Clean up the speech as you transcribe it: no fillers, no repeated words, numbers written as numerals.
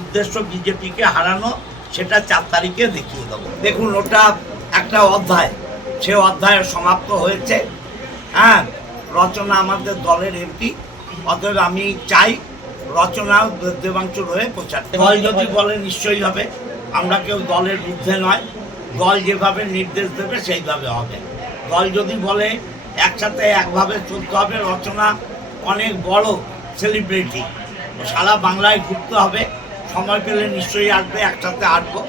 উদ্দেশ্য বিজেপিকে হারানো, সেটা 4 তারিখে দেখিয়ে দেবো। দেখুন, ওটা একটা অধ্যায়, সে অধ্যায় সমাপ্ত হয়েছে। হ্যাঁ, রচনা আমাদের দলের এমপি, অতএব আমি চাই রচনা দেবাংশুর হয়ে প্রচার। দল যদি বলে নিশ্চয়ই হবে, আমরা কেউ দলের বিরুদ্ধে নয়, দল যেভাবে নির্দেশ দেবে সেইভাবে হবে। দল যদি বলে একসাথে একভাবে চলতে হবে, রচনা অনেক বড় সেলিব্রিটি, সারা বাংলায় ঘুরতে হবে, সময় পেলে নিশ্চয়ই আসবে, একসাথে আসবো।